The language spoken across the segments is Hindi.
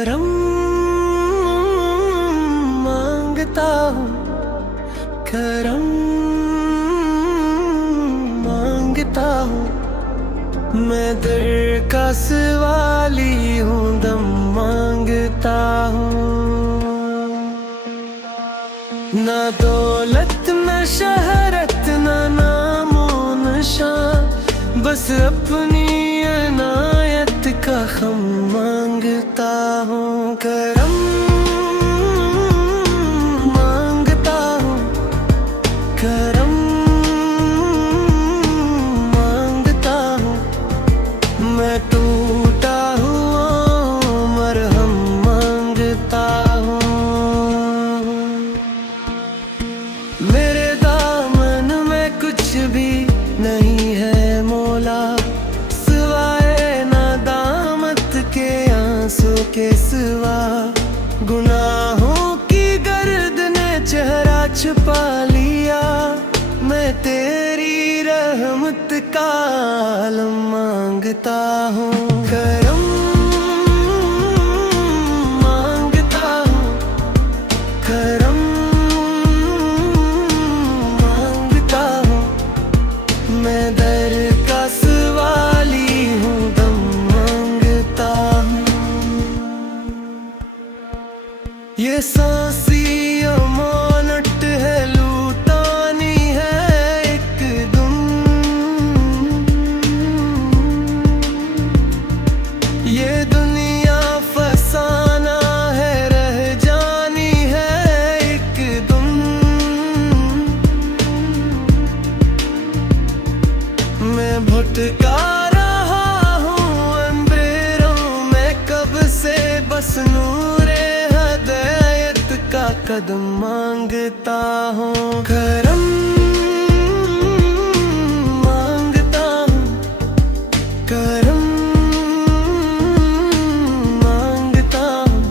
करम मांगता हूँ, करम मांगता हूँ। मैं दर का सवाली हूँ, दम मांगता हूँ। ना दौलत न शहरत न नामो नशा, बस अपनी अनायत का खम मांगता हूँ। करम मांगता हूँ, करम मांगता हूँ। मैं टूटा हुआ मरहम मांगता हूँ। मेरे दामन में कुछ भी नहीं है मौला, सिवाय नादामत के आंसू के सिवा। गुनाहों की गर्द ने चेहरा छुपा लिया, मैं तेरी रहमत का आलम मांगता हूँ। करम मांगता हूँ, करम मांगता हूँ। मैं दर का सवाली हूँ, दम मांगता हूँ। ये सांसी अमानत है, लूटानी है एक दुम। ये दुनिया फसाना है, रह जानी है एक दुम। मैं भटका रहा हूँ अंधेरों में कब से, बस नूरे हदायत का कदम मांगता हूँ। करम मांगता हूँ, करम मांगता हूँ।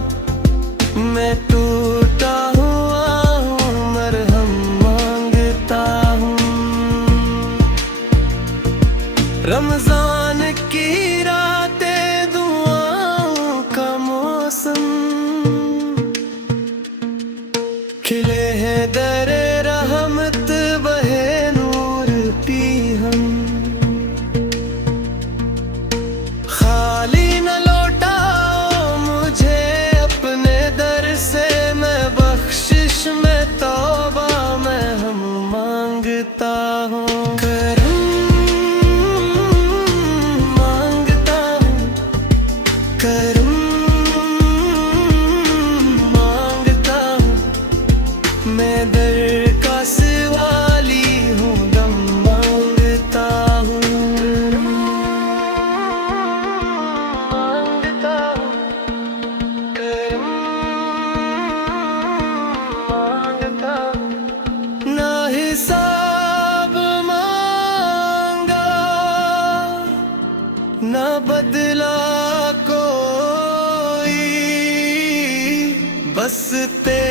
मैं टूटा हुआ हूँ, मरहम मांगता हूँ। रमजान की रातें दुआओं का मौसम, खिले हैं दरे रहमत, बहे नूर पी हम। खाली न लौटाओ मुझे अपने दर से, मैं बख्शिश में तौबा में हम मांगता हूँ। करम मांगता हूँ, करम मांगता हूँ। मैं दर का सवाली हूँ, दम मांगता हूँ। मांगता हूँ, करम मांगता हूँ। ना हिसाब मांगा, ना बदला कोई, बस तेरे